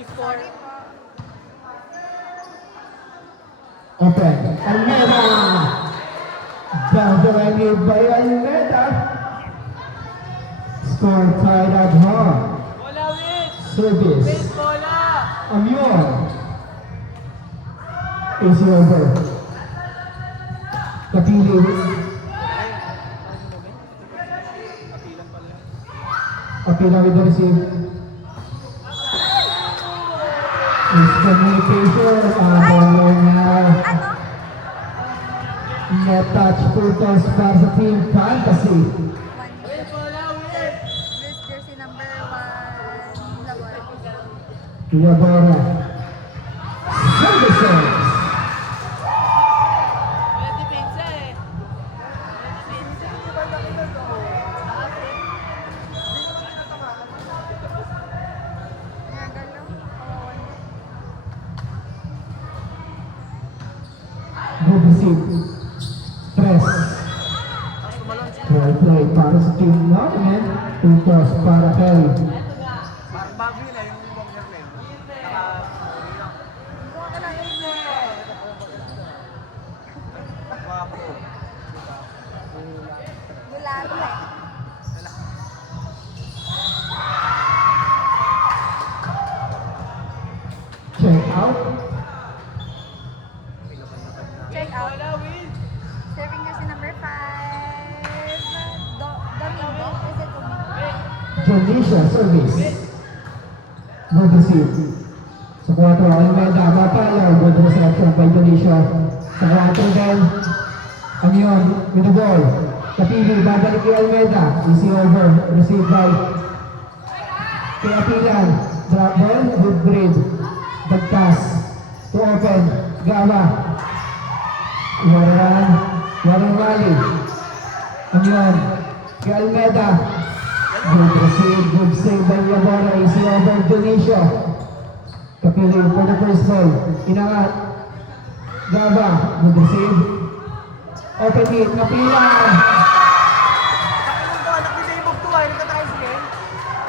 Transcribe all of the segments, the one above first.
Sorry po. Open. Almeda. Down by Almeda. Score tied at home. Bola, win! Service. Win, bola! Amion. Is over. Kapili. Kapila with the receive. Miscommunication. Follow now. Ano? Net touch full toss para sa Team Fantasy. Win, bola, win! This jersey number 1, Labor. Iabora. Services. Wala depensa eh. Nagalaw. Kawawan. Good receive. Tres. Well play para sa Team Norman. Full toss para kay Parang bago yun eh, yung bomber na yun. Buka ka lang yun. Bularo eh. check out. Check out. Bola, win! Serving jersey number 5. Domingo. Is it Domingo? Janisha service. Good receive. Sa 4, Almeda, mapalaw. Good reception by Janisha. Sa 4 din, Amion, with the ball. Kapili, babalik kay Almeda. Easy over. Receive by kay Apilan. Drop ball, good grade. Bagtas. To open. Gawa. Warang Rally. Amion. Kay Almeda. Good receive, good save by Yabora. Easy over, Janisha. Kapili for the first ball. Inangat. Gaba. Good receive. Open hit. Kapila. Anak ko, anak ni Daybog to ah, nagka-tricycle.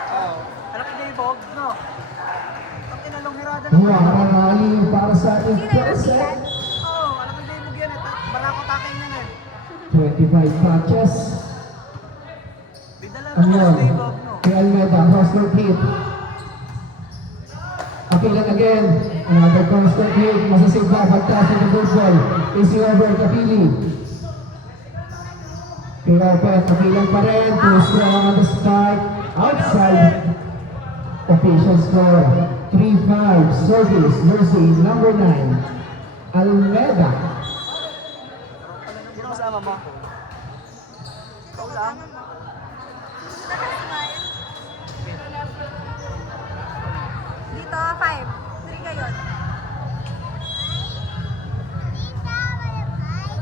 Oo. Anak ni Daybog, no? Ang inalong hirada ng Warang Rally para sa Sino yung intercept. Apilan? Oo, anak ni Daybog yan eh. Barako takin yan eh. 25 patches. Bidala na Amion. si Daybog, no? Kay Almeda. Cross-court hit. Kapilan again. Another cross-court hit. Masasave ba? Bagtas in the good ball. Easy over. Kapili. Kay Lopez. Kapilan pa rin. Too strong on the start. Outside. Official score. 3-5. Service. Jersey number 9. Almeda. Sino kasama mo? Ikaw lang? Nakasmile. Dito, 5. 3 kayo.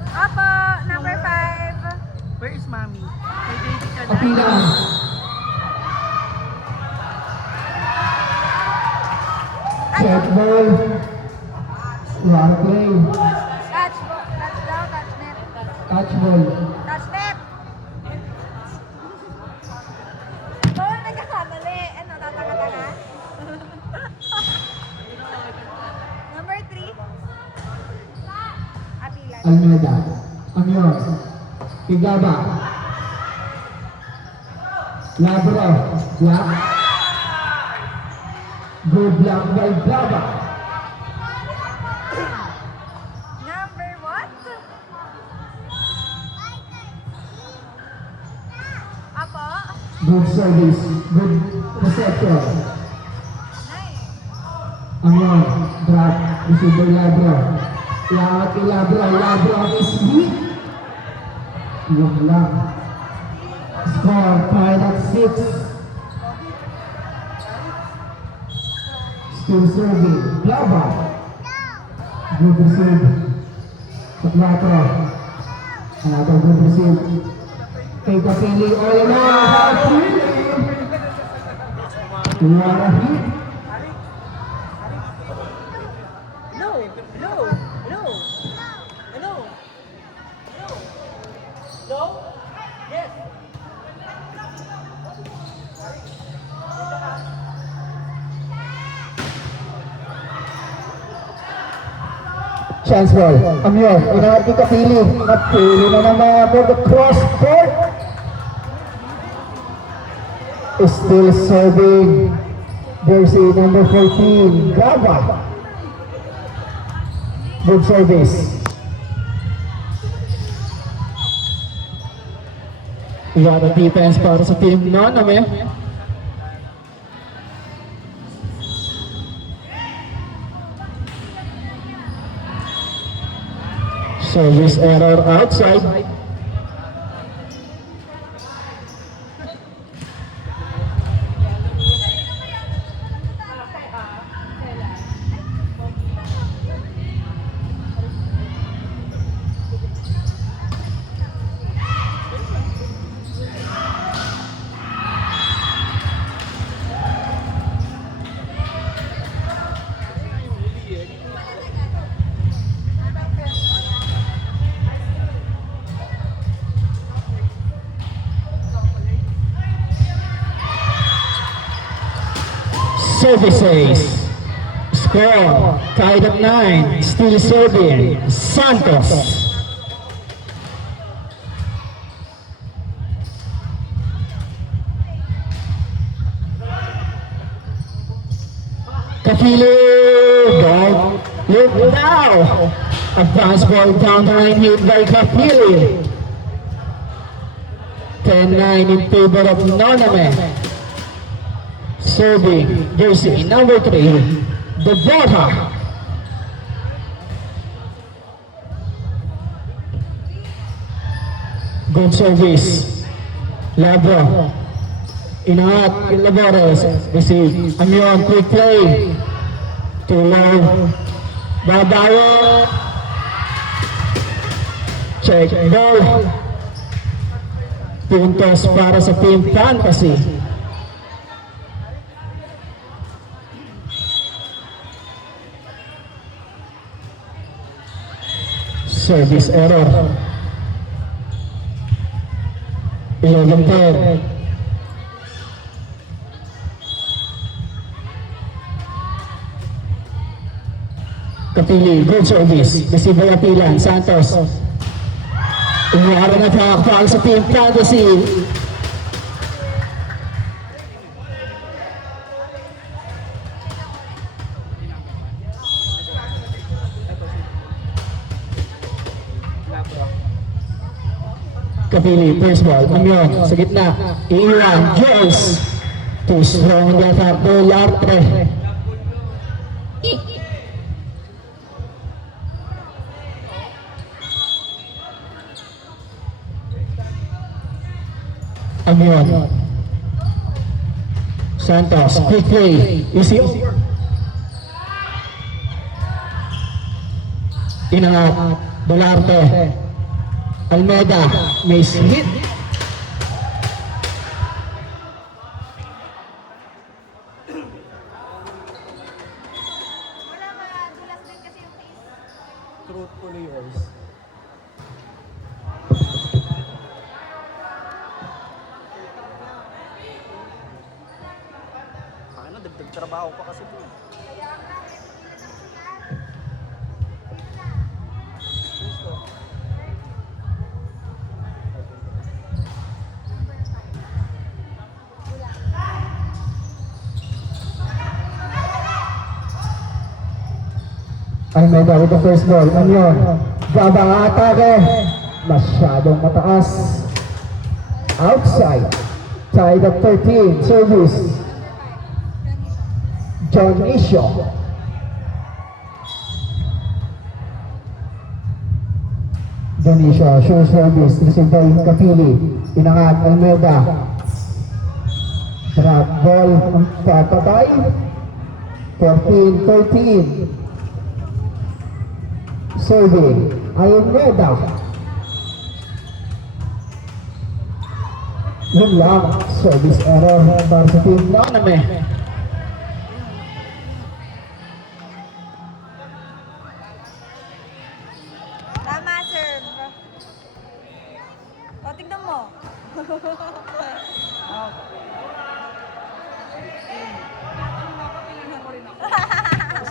Opo, number 5. Where is mommy? May baby ka na? Kapilan. Check ball. One play. Touch daw, touch net. Touch ball. Touch net. Oh, nagkakamali. Ano, tatanga-tanga? Number 3. Apilan. Almeda. Amion. Igaba. Labro. Block. Good block by Gaba. Number what? Apo? Good service. Good reception. Nice. Amion. Drop. Receiver Labro. Lahat kay Labro. Labro ang isbit. Yung lang. Score. Tied at 6. Still serving. Gaba. Good receive. Sa 4. Another good receive. Kay Kapili. All in all. Kapili. What a hit. No! No! No! No! No? Yes! Chance ball. Amyon, inaat ni Kapili. Napili na naman for the cross court. Still serving. Jersey number 14, Gaba. Good service. What a defense para sa team Naname. Service error outside. Services. Score tied at 9. Still serving. Santos. Kapili. Ball. Look now. Advance ball down the line hit by Kapili. 10-9 in favor of Naname. Serving jersey number 3, Devota. Good service. Labra. Inangat, Labores. Receive. Amyon, quick play. Too low. Babayo. Check ball. Puntos para sa Team Fantasy. Service error. 11-10. Kapili, good service. Receive by Apilan, Santos. Umara na foul sa Team Fantasy. Kapili, first ball, Amyon, sa gitna, iiwan, Jones, too strong in the attack, Lartre. Amyon, Santos, quick play, easy over. Inangat, Dolarte. Almeida, miss hit. Dulas din kasi yung face. Truthfully yours. Ano, dagdag trabaho pa kasi po. Almeida with the first ball. Amyon, Gaba ang atake. Masyadong mataas. Outside. Tied at 13. Service. John Isyo. John Isyo, sure service. Received by Kapili. Inangat, Almeida. Drop ball. Papatay. 14-13. Serving, Almeida. Yun lang, service error para sa team Naname. Tama, serve. O, tignan mo.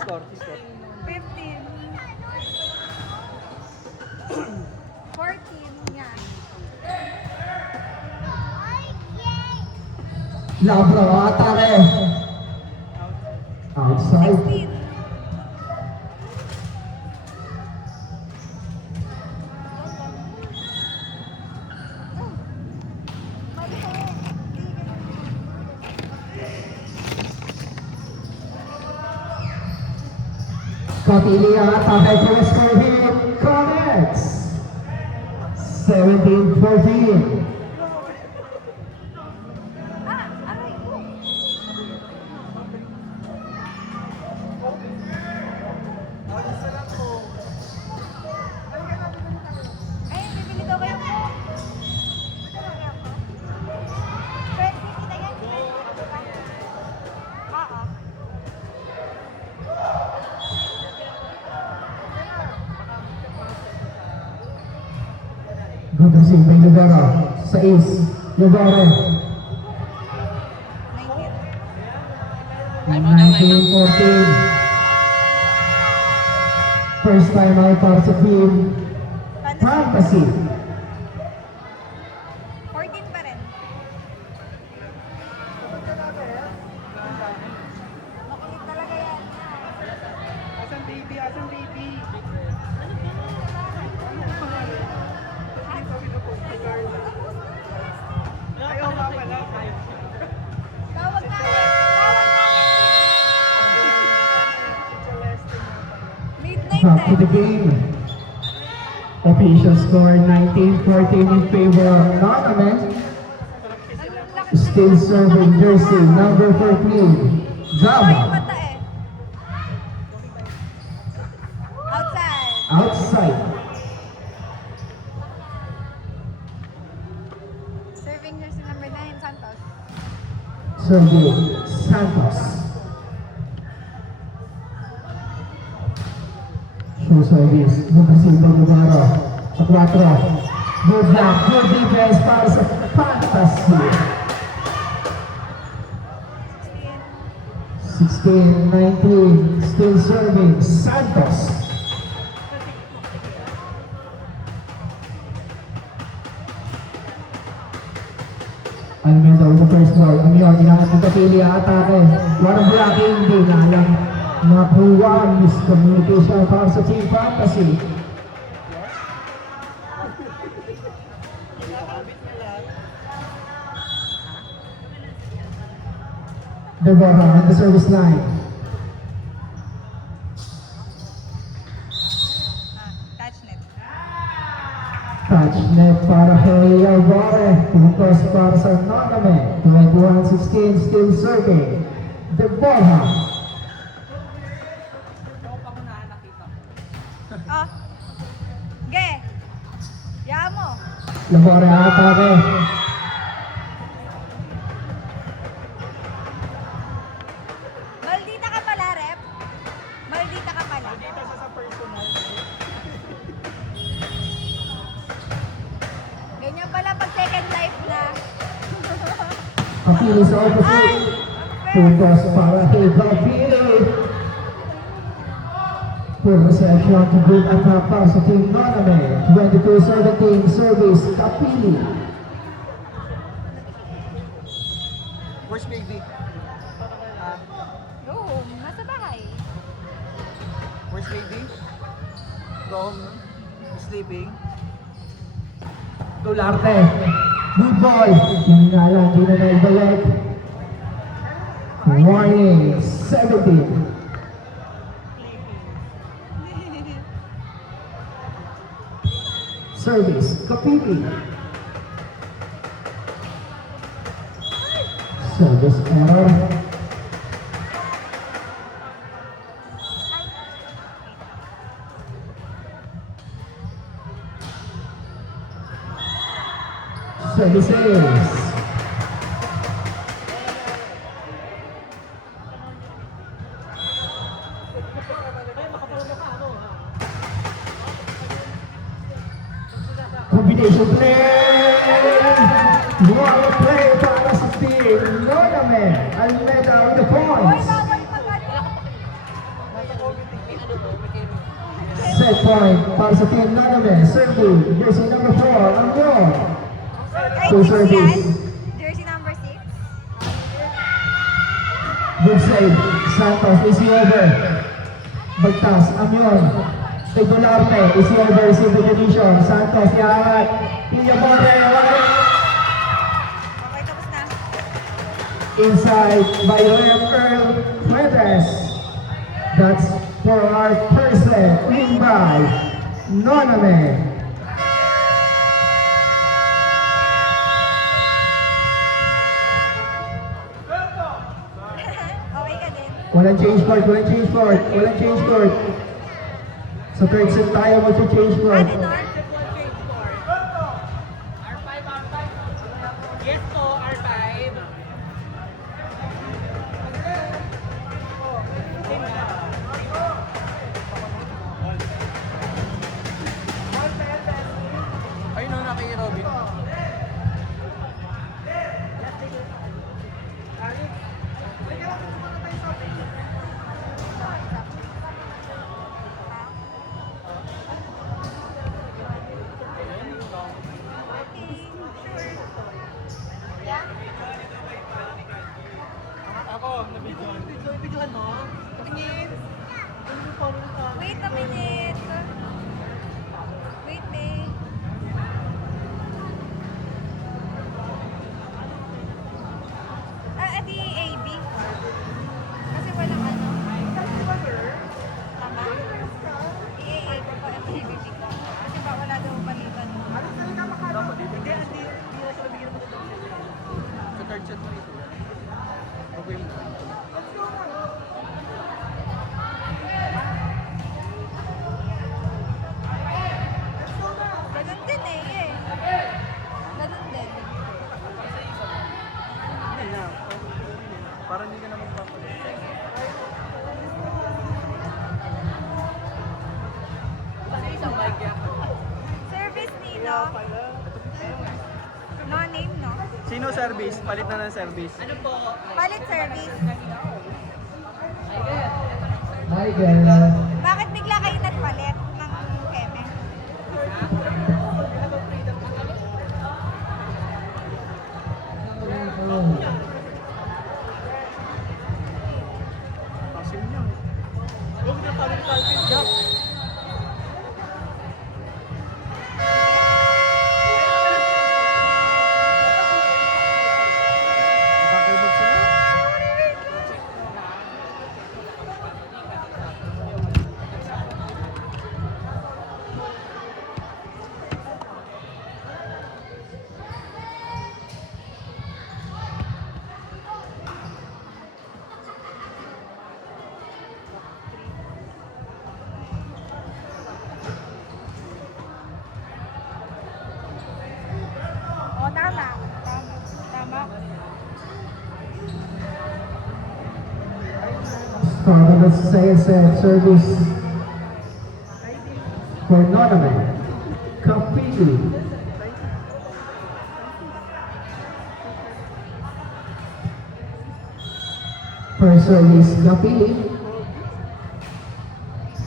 Score, score. 15. Labro, atake. Outside. 16. Kapili ang atake for score hit. Connects. 17-14. Ah, aray ko. Ay, bibili daw kayo po. Friend, kita yan. Oo. Good to see. May Lugaro. 6. Lugaro. 19-14. First time out para sa team. Fantasy. 14 pa rin. Makulit talaga yan. Asan baby? Asan baby? Ayaw nga pala. Tawag na! Tawag na! Midnight Back to the time. game. Official score 19-14 in favor of Nonamen. Still serving jersey number 14. Ay, Java. mata eh. Outside. Outside. Serving jersey number 9, Santos. Serving Santos. Show service. Bukasin Lugaro. Sa 4. Good luck. Good defense para sa Fantasy. 16-19. Still serving Santos. Almeida with the first ball. Ano yun? Inaangat ng kapili ang atake. Walang blocking. Hindi na alam. Nakuha ang miscommunication para sa Team Fantasy. Deborah on the service line. Touch net. Touch net para kay Alvare. Pumukos para sa Nonamen. 21-16 still serving. Deborah. Oh. Ge. Yaan mo. Deborah atake. Maldita ka pala, rep. Maldita ka pala. Dito sa personal. Ganyan pala pag second life na. Kapili sa Ay! opposite. Unfair. Pumukos para kay Kapili. Full reception to good attack para sa Team Nonamen. 22-17 service Kapili. Where's baby? Go, nasa bahay. Where's baby? Go home. Sleeping. Dularte. Good ball. Hindi na lang. Hindi na naibalik. Warning. 17. Service. Kapili. Service error. Services. Combination play. One play para sa team Nonamen. Almeida with the Hoy, points. bawal mag-ano. Set point para sa team Nonamen. Serving jersey number 4. Ang goal. Ay, Two 6 yan. service. Jersey number 6. Good save. Santos, easy over. Bagtas, Amyon. Kay Dolarte, easy over, receive the Dionisio. Santos, iangat. Villabore, wala. Okay, tapos na. Inside by Rem Earl Fuentes. That's for our person, win by Noname. Okay ka din. Walang change court, walang change court, walang change court. Sa third set tayo mag-change court. Ano, Nor? Yes po, R5. Ayun na kay Robin. Ako, nabidyoan. Nabidyoan mo? Tingin. Wait a minute. Wait, babe. Edi AB. Kasi walang ano. Tama? I-AA ko pa ang ABB ko. Kasi ba wala daw palitan. Hindi na sila bigyan mo sa third set mo ito. Okay mo. Ganun din eh. Ganun din. Hindi na. Para hindi ka na magpapalit. Kasi isang bike yan. Service Nino. No name, no? Sino service? Palit na ng service. Ano po? Palit service. Michael. Bakit bigla kayo nagpalit ng Keme? Pasin niyo. Huwag na palit kalpit. Jack. Kakalbog sila. O, tama. Tama. Start of the second set, service for Noname. Completely. First service, Gapili.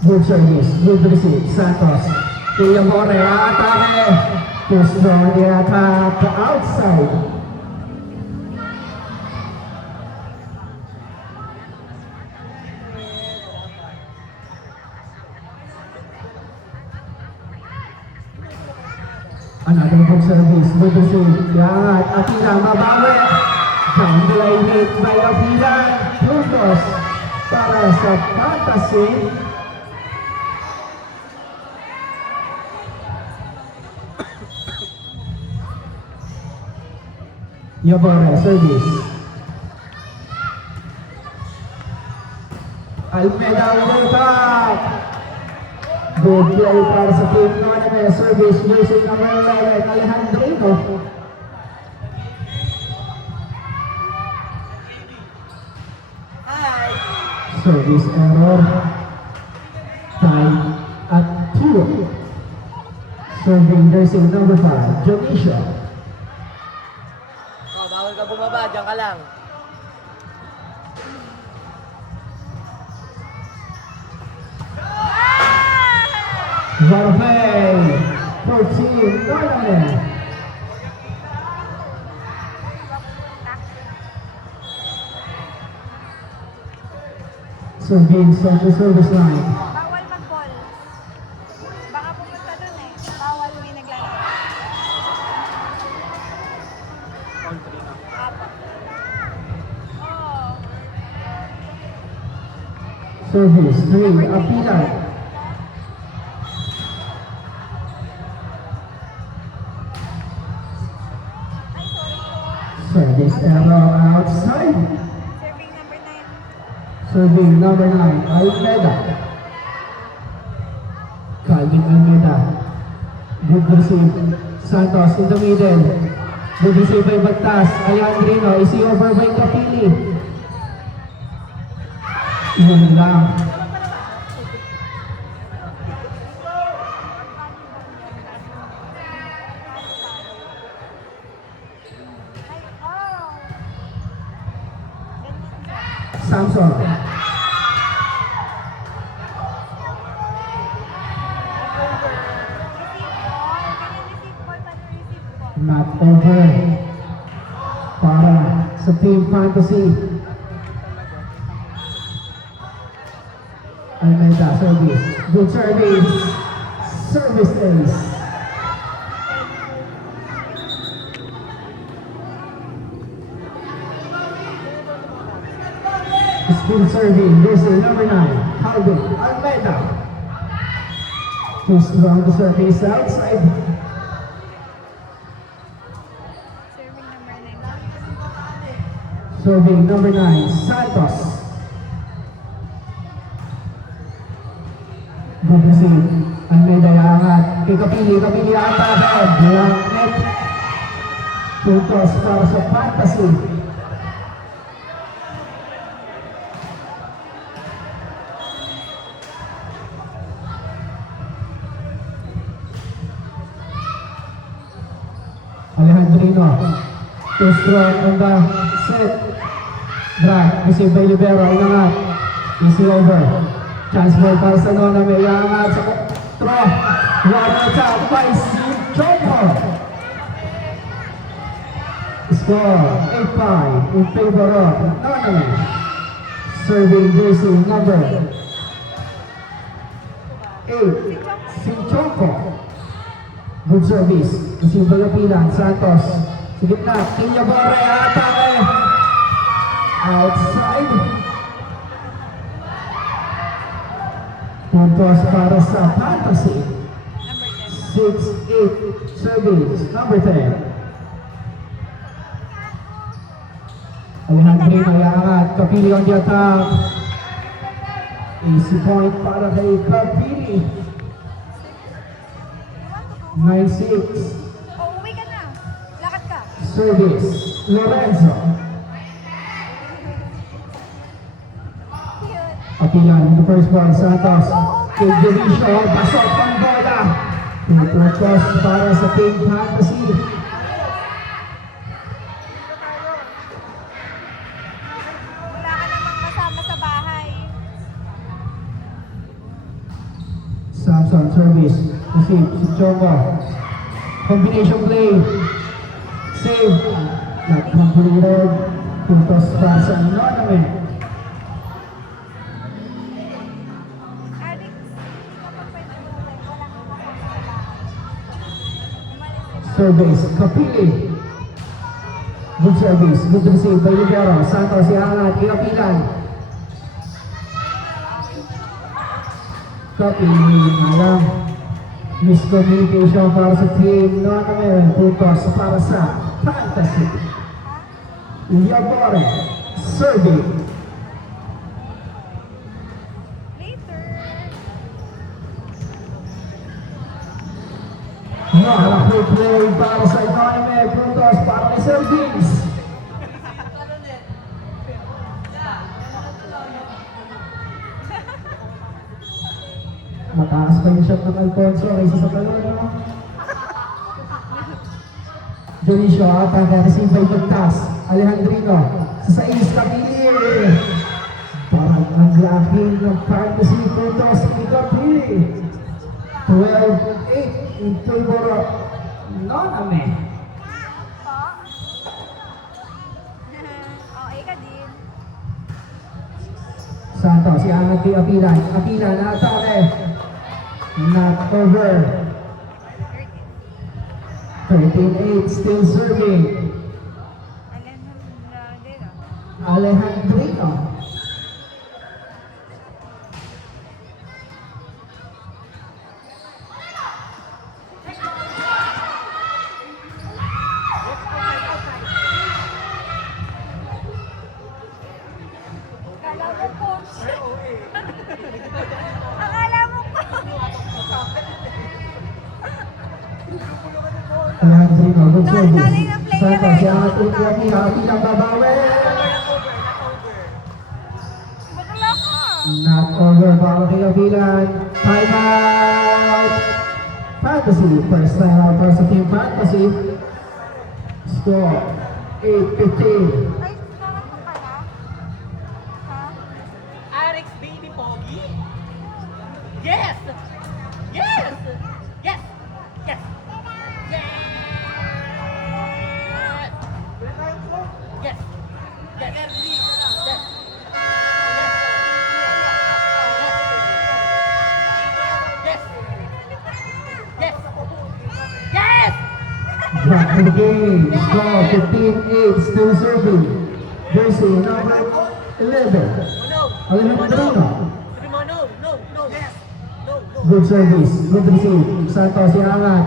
Good service, good receive, Santos. Villabore, atake. Push down the attack outside. Another good service, good receive. Yangat, Atila, mabawi. Down the line hit by Atila. Puntos para sa Fantasy. Yabara, service. Almeida, over top. Good play para sa team Noname. Service using number 11, Alejandrino. Hi! Service error. Time at 2. Serving nursing number 5, Jonisha. Oh, bawal ka bumaba, diyan ka lang. Varvey for team Noname. Serving sa service line. Bawal mag-ball. Baka pumunta dun eh. Bawal may naglalaro. All three na. Apo. Oh. Service 3, Apilan. Ay, sorry. Service error outside. Serving number 9. Serving number 9, Almeida. Calvin Almeida. Good receive. Santos in the middle. Good receive by Bagtas. Alejandrino is over by Capili. Yun lang. Ay, oh. Ganyan siya. Samson. Receive ball. Ganyan receive ball. Paano receive ball? Not over. Para sa Team Fantasy. Almeida, service. Good service. Service ace. Still serving. This is number 9. Calvin Almeida. Too strong to surface outside. Serving number 9. Serving number 9, Santos. Good receive. Almeida yaangat. Kay Kapili. Kapili ata agad. Lang net. Puntos para sa Fantasy. Alejandrino. Too strong on the set. Drag. Receive by Libero. Inangat. Easy over. Chance ball para sa Nona. May iangat sa throw. One attack by Sinchopo. Score 8-5 in favor of Nona. Serving jersey number 8. Sinchopo. Good service. Receive by Lapilan. Santos. Sa gitna. Kinya Borre. Atake. Outside. Puntos para sa Fantasy. Number 6-8 10. service. Number 10. Alejandrino yaangat. Kapili on the attack. Easy point para kay Kapili. 9-6. Oh, uwi ka na. Lakad ka. Service. Lorenzo. Cute. Apilan, the first one, Santos. Kay Dionisio, pasok ang bola. Puntos para sa Team Fantasy. Wala ka namang kasama sa bahay. Samson, service. Receive, si Chongo. Combination play. Save. Not completed. Puntos para sa Anonymous. Alex, hindi ka pa pwede umuwi. Wala kang kasama sa bahay. Umalis ka na. Service, Kapili. Good service. Good receive by Libero. Santos, iangat. Inapilan. Kapili. Alam. Miscommunication para sa team. Anonymous. Puntos para sa Fantasy. Yabore. Serving. Later. Malaki play para sa Anonymous. Puntos para kay Service. Mataas pa yung shot ng Alfonso kaysa sa talon, no? Dionisio, atake, receive by Bagtas. Alejandrino, sa 6, Kapili. Parang ang laki ng Fantasy puntos ni Kapili. 12-8 in favor of Noname. Po? Oh, ika din. Santos, iangat kay Apilan. Apilan na atake. Not over. 13-8, still serving. Alejandrino. Akala mo coach. Akala mo Alejandrino, good service. Galing na player Santos, eh. iangat kay Apilan. Apilan babawi. bakla ka. Not over para kay Apilan. Time out. Fantasy, first time out para sa Team Fantasy. Score, 8-15. Ay, parang ka pala. Ha? Alex Baby Pogi? Yes! Yes! Yes! Yes! Yes! Yes! Yes! Yes! Yes! Yes! Yes! Drop the game. Score, 15-8, still serving. Jersey number 11. No! Alejandrino. Sabi mo, no! No! No! Yes! No! No! Good service. Good receive. Santos, iangat.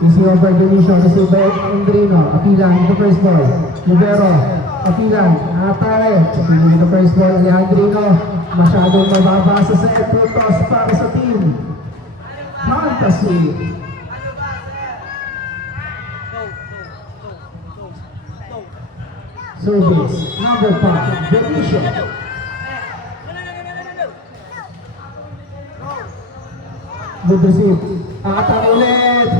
Easy over Dionisio. Receive by Andrino. Apilan with the first ball. Libero. Apilan. Atake. Apilan with the first ball. Alejandrino. Masyadong mababa sa set. Puntos para sa team. Fantasy. No! No! No! No! No! Service. Number 5. Dionisio. No! No! Good receive. Atake ulit.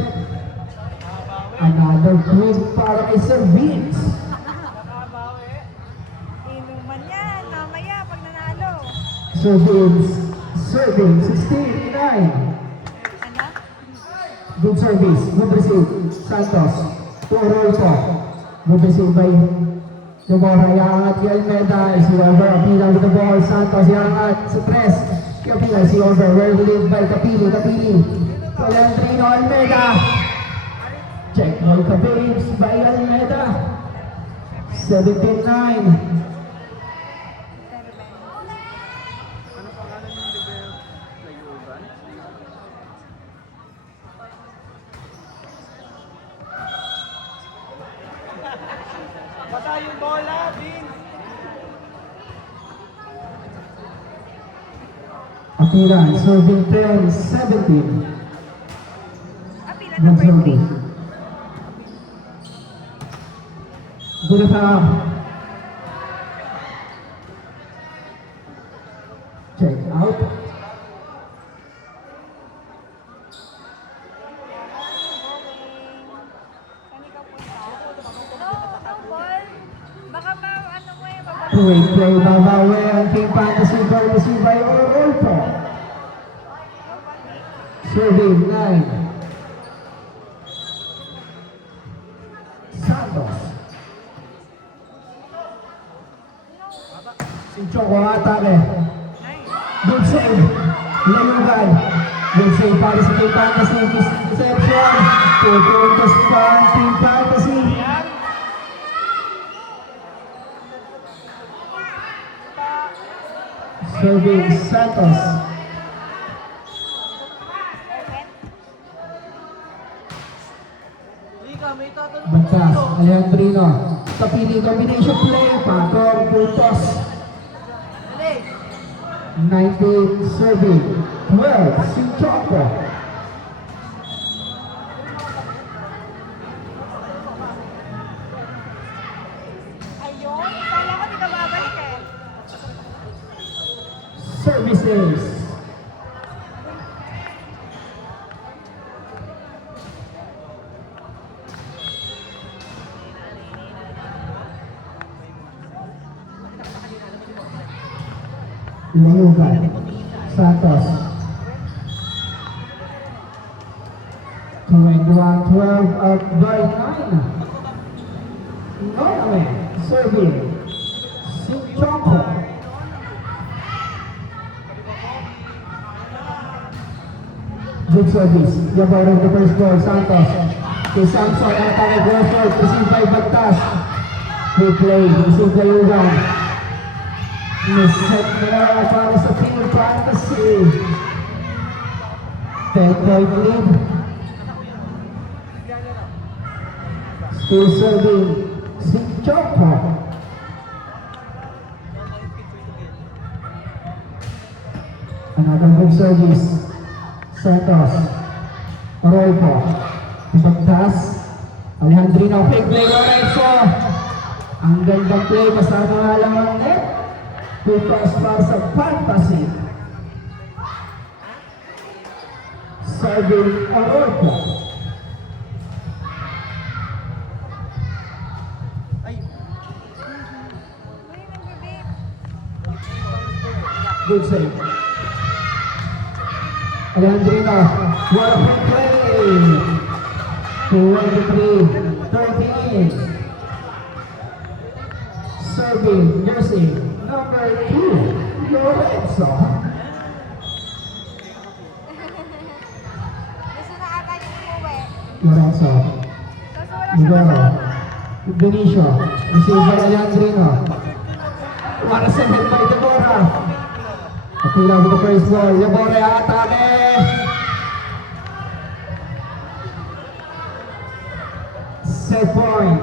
Another good para kay Sir Vince. Inuman yan. Mamaya pag nanalo. Sir Vince. Serving. 16-9. Ano? Good service. Good receive. Santos. Roll po. Good receive by Demora. Iangat kay Almeda. Si Over. Apilan with the ball. Santos. Iangat sa tres. Kay Apilan. Si Over. Well relieved by Kapili. Kapili. Alejandrino Almeda. Check ball ka babes by Almeda. 17-9. Basta yung bola, Vince! Apilan. Serving 10-17. Apila Good number 3. service. Good attack. Check out. Saan ikaw punta? No, no ball. Baka ma, ano mo eh, babalik. Great play, babawi ang Team Fantasy courtesy by Orolfo. Serving 9. Santos. Si Choco atake. Good save. Layugan. Good save para sa Team Fantasy. Deception. 2 puntos pa ang Team Fantasy. Serving Santos. Liga, may tatanong Bagtas, Alejandrino. Kapili combination play. Patong puntos. Dali! 19 serving. 12 si Choco. Ayun, kala ko di ka babalik eh. Services. Layugan. Santos. 21-12 up by 9. Noyame. Serving. Si Choco. Good service. Yabaw of the first ball, Santos. Kay Samson, atake, goal short, received by Bagtas. Good play, received by Ugan. Miset na para sa Team Fantasy. 10-point lead. Still serving si Choco. Another good service. Santos. Arroyo. Bagtas. Alejandrino. Fake play. Lorenzo. Ang gandang play. Kasama nga lang ang net. Pupas para sa Fantasy. Serving Arroyo. Ay, Uy, nagbibig. Good save. Alejandrino. What a big play. 23-13. Serving jersey number 2, Lorenzo. Gusto na ata niya umuwi. Lorenzo. Kaso wala siya Miguel. kasama. Benicio. Receiver Alejandrino. What a save by Deborah. Apila with the first ball. Deborah atake. Set point.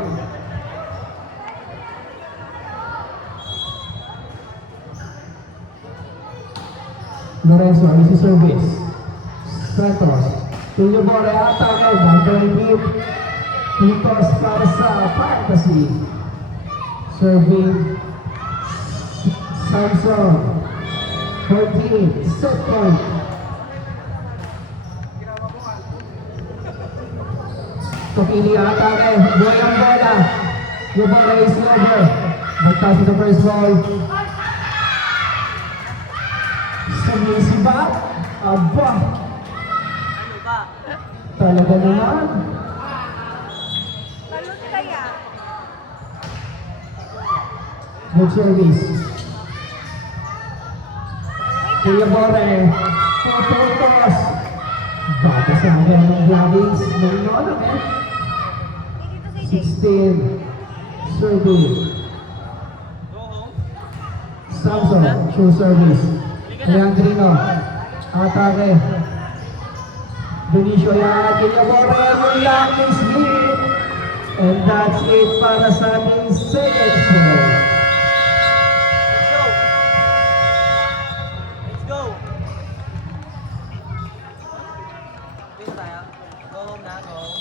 Lorenzo, easy service. Santos. Tulio Bore, atake. Bantay deep. Hitos para sa Fantasy. Serving. Samson. 14. Set point. Tokili atake. Boy ang bola. Yubore is over. Bagtas with the first ball. Sumisibat. Aba. ano ba? Talaga naman. Talot kaya. Good service. Kuya Bore. Puputos. Bata sa akin ng Glavins. Nung eh. Dito si 16. Serving. Go home. Samson. Show service. Leandrino. Atake. Benicio yan. Kuya Bore. Mula is hit. And that's it para sa ating second set. Let's go. Let's go. Dito tayo. Go home na, go home.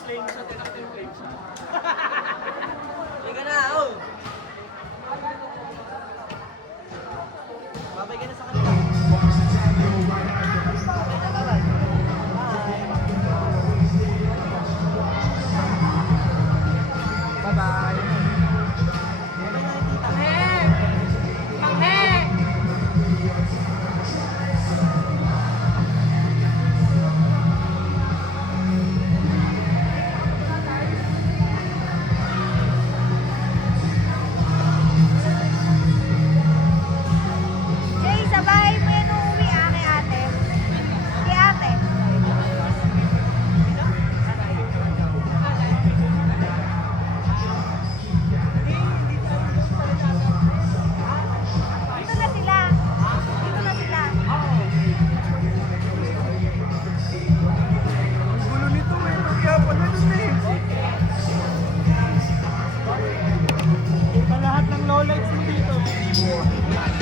Flame siya, flame siya. Liga na, oh! Babay ka na sa kanila.